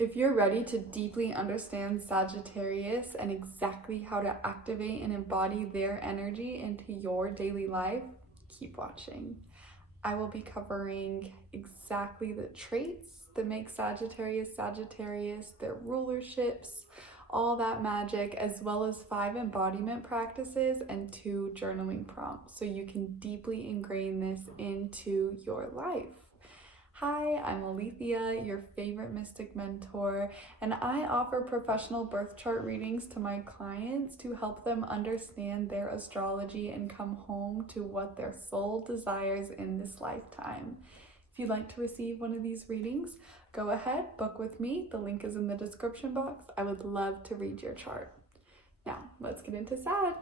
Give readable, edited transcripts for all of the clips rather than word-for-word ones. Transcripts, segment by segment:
If you're ready to deeply understand Sagittarius and exactly how to activate and embody their energy into your daily life, keep watching. I will be covering exactly the traits that make Sagittarius Sagittarius, their rulerships, all that magic, as well as 5 embodiment practices and 2 journaling prompts so you can deeply ingrain this into your life. Hi, I'm Alethea, your favorite mystic mentor, and I offer professional birth chart readings to my clients to help them understand their astrology and come home to what their soul desires in this lifetime. If you'd like to receive one of these readings, go ahead, book with me. The link is in the description box. I would love to read your chart. Now, let's get into Sag.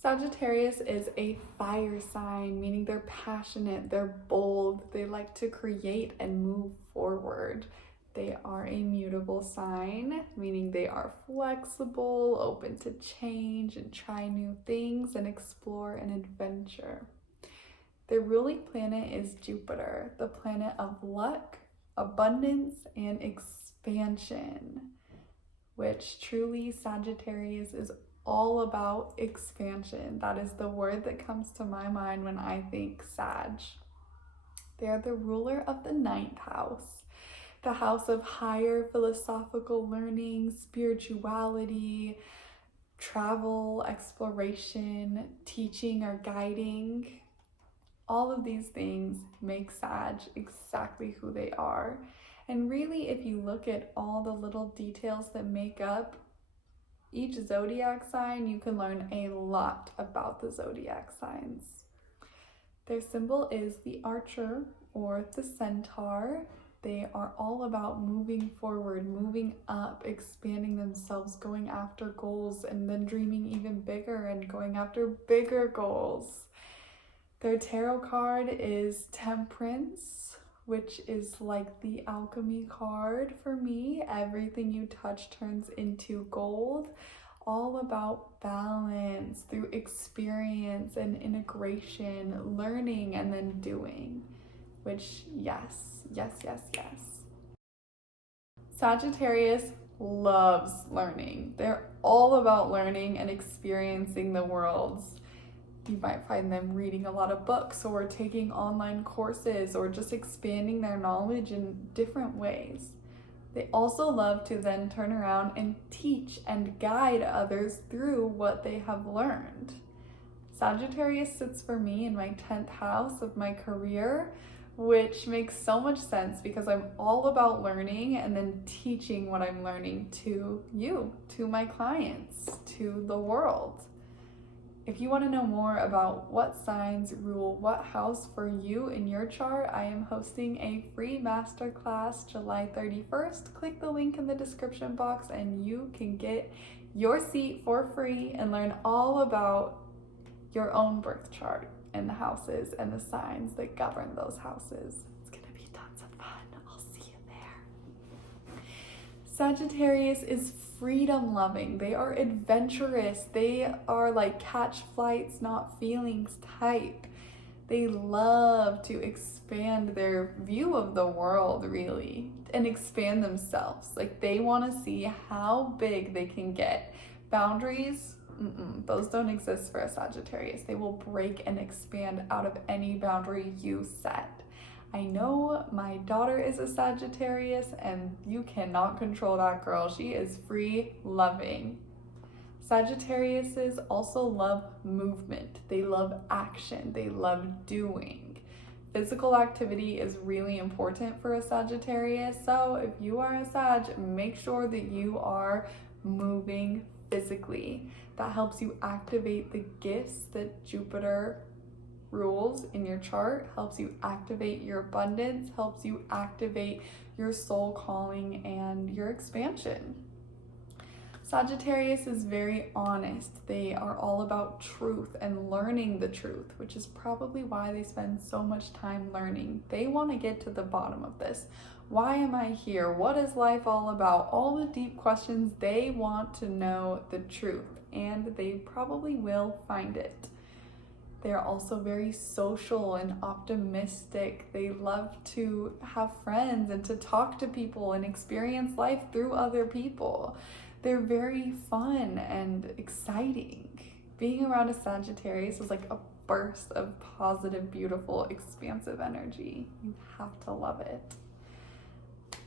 Sagittarius is a fire sign, meaning they're passionate, they're bold, they like to create and move forward. They are a mutable sign, meaning they are flexible, open to change and try new things and explore an adventure. Their ruling planet is Jupiter, the planet of luck, abundance, and expansion, which truly Sagittarius is all about expansion. That is the word that comes to my mind when I think Sag. They're the ruler of the 9th house, the house of higher philosophical learning, spirituality, travel, exploration, teaching or guiding. All of these things make Sag exactly who they are. And really, if you look at all the little details that make up each zodiac sign, you can learn a lot about the zodiac signs. Their symbol is the archer or the centaur. They are all about moving forward, moving up, expanding themselves, going after goals, and then dreaming even bigger and going after bigger goals. Their tarot card is Temperance, which is like the alchemy card for me. Everything you touch turns into gold. All about balance through experience and integration, learning and then doing, which yes. Sagittarius loves learning. They're all about learning and experiencing the world. You might find them reading a lot of books or taking online courses or just expanding their knowledge in different ways. They also love to then turn around and teach and guide others through what they have learned. Sagittarius sits for me in my 10th house of my career, which makes so much sense because I'm all about learning and then teaching what I'm learning to you, to my clients, to the world. If you want to know more about what signs rule what house for you in your chart, I am hosting a free masterclass July 31st. Click the link in the description box and you can get your seat for free and learn all about your own birth chart and the houses and the signs that govern those houses. It's going to be tons of fun. I'll see you there. Sagittarius is freedom loving. They are adventurous. They are like catch flights, not feelings type. They love to expand their view of the world, really, and expand themselves. Like they want to see how big they can get. Boundaries, those don't exist for a Sagittarius. They will break and expand out of any boundary you set. I know my daughter is a Sagittarius and you cannot control that girl. She is free loving. Sagittariuses also love movement. They love action. They love doing. Physical activity is really important for a Sagittarius. So if you are a Sag, make sure that you are moving physically. That helps you activate the gifts that Jupiter rules in your chart, helps you activate your abundance, helps you activate your soul calling and your expansion. Sagittarius is very honest. They are all about truth and learning the truth, which is probably why they spend so much time learning. They want to get to the bottom of this. Why am I here? What is life all about? All the deep questions, they want to know the truth, and they probably will find it. They're also very social and optimistic. They love to have friends and to talk to people and experience life through other people. They're very fun and exciting. Being around a Sagittarius is like a burst of positive, beautiful, expansive energy. You have to love it.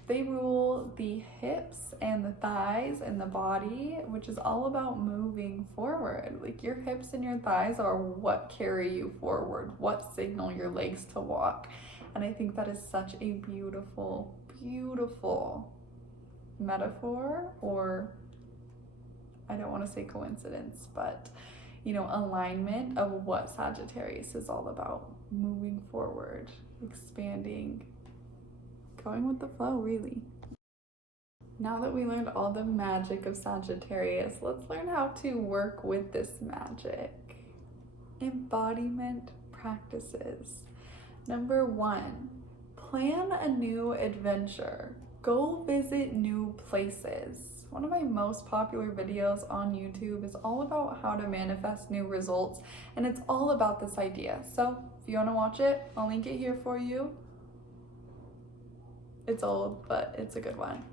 They rule the hips and the thighs and the body, which is all about moving forward. Like your hips and your thighs are what carry you forward, what signal your legs to walk. And I think that is such a beautiful, beautiful metaphor, or I don't want to say coincidence, but alignment of what Sagittarius is all about. Moving forward, expanding, going with the flow, really. Now that we learned all the magic of Sagittarius, let's learn how to work with this magic. Embodiment practices. Number 1, plan a new adventure. Go visit new places. One of my most popular videos on YouTube is all about how to manifest new results, and it's all about this idea. So if you want to watch it, I'll link it here for you. It's old, but it's a good one.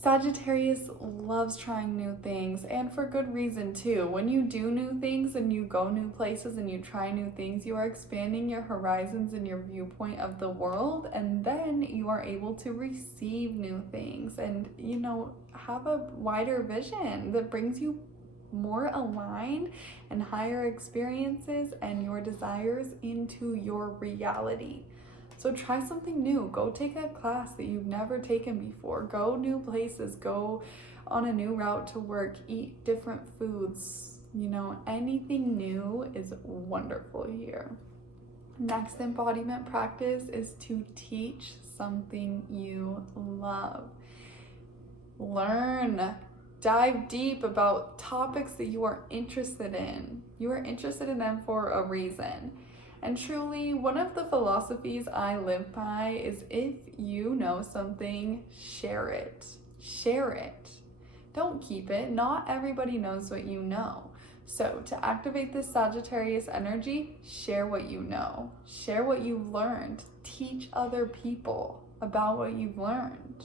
Sagittarius loves trying new things, and for good reason too. When you do new things and you go new places and you try new things, you are expanding your horizons and your viewpoint of the world, and then you are able to receive new things and, have a wider vision that brings you more aligned and higher experiences and your desires into your reality. So try something new. Go take a class that you've never taken before. Go new places. Go on a new route to work. Eat different foods. Anything new is wonderful here. Next embodiment practice is to teach something you love. Learn. Dive deep about topics that you are interested in. You are interested in them for a reason. And truly, one of the philosophies I live by is if you know something, share it. Share it. Don't keep it. Not everybody knows what you know. So to activate this Sagittarius energy, share what you know. Share what you've learned. Teach other people about what you've learned.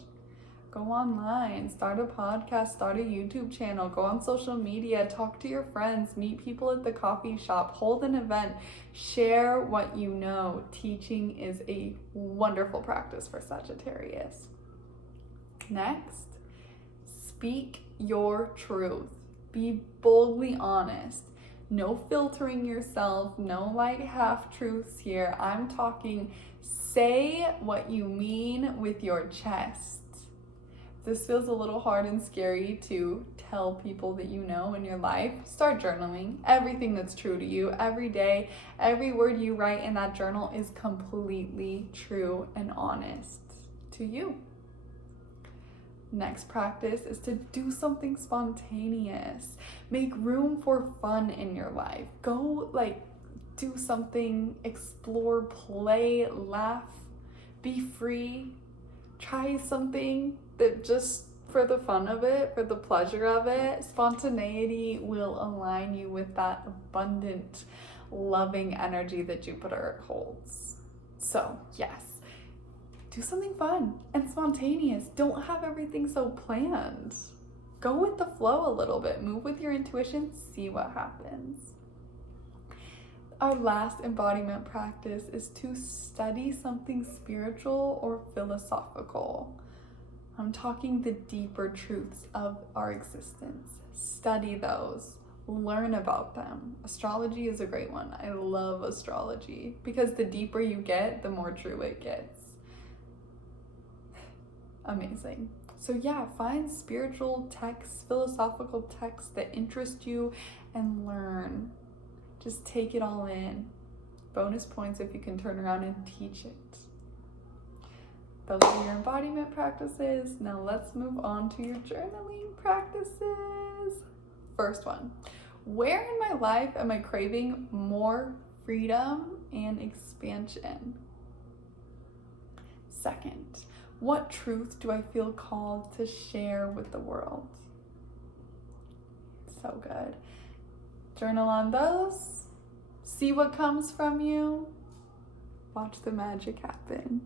Go online, start a podcast, start a YouTube channel, go on social media, talk to your friends, meet people at the coffee shop, hold an event, share what you know. Teaching is a wonderful practice for Sagittarius. Next, speak your truth. Be boldly honest. No filtering yourself, no half truths here. I'm talking, say what you mean with your chest. This feels a little hard and scary to tell people that you know in your life. Start journaling everything that's true to you every day. Every word you write in that journal is completely true and honest to you. Next practice is to do something spontaneous. Make room for fun in your life. Go do something, explore, play, laugh, be free. Try something that just for the fun of it, for the pleasure of it. Spontaneity will align you with that abundant, loving energy that Jupiter holds. So yes, do something fun and spontaneous. Don't have everything so planned. Go with the flow a little bit. Move with your intuition, see what happens. Our last embodiment practice is to study something spiritual or philosophical. I'm talking the deeper truths of our existence. Study those. Learn about them. Astrology is a great one. I love astrology because the deeper you get, the more true it gets. Amazing. So yeah, find spiritual texts, philosophical texts that interest you and learn. Just take it all in. Bonus points if you can turn around and teach it. Those are your embodiment practices. Now let's move on to your journaling practices. First one, where in my life am I craving more freedom and expansion? Second, what truth do I feel called to share with the world? So good. Journal on those. See what comes from you. Watch the magic happen.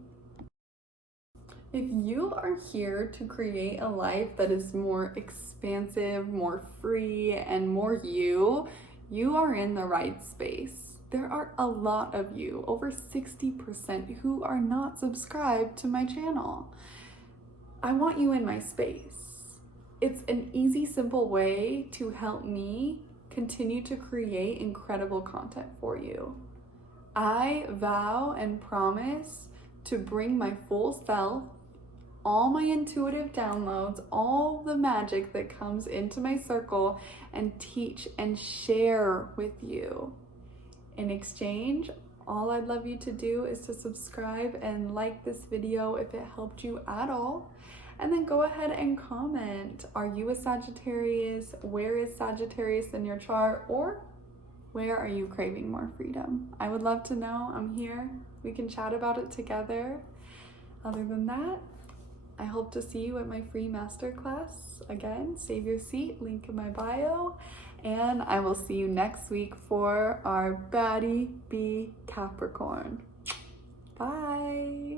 If you are here to create a life that is more expansive, more free, and more you, you are in the right space. There are a lot of you, over 60%, who are not subscribed to my channel. I want you in my space. It's an easy, simple way to help me continue to create incredible content for you. I vow and promise to bring my full self, all my intuitive downloads, all the magic that comes into my circle, and teach and share with you. In exchange, all I'd love you to do is to subscribe and like this video if it helped you at all. And then go ahead and comment. Are you a Sagittarius? Where is Sagittarius in your chart? Or where are you craving more freedom? I would love to know. I'm here. We can chat about it together. Other than that, I hope to see you at my free masterclass. Again, save your seat, link in my bio. And I will see you next week for our Baddie Bee Capricorn. Bye.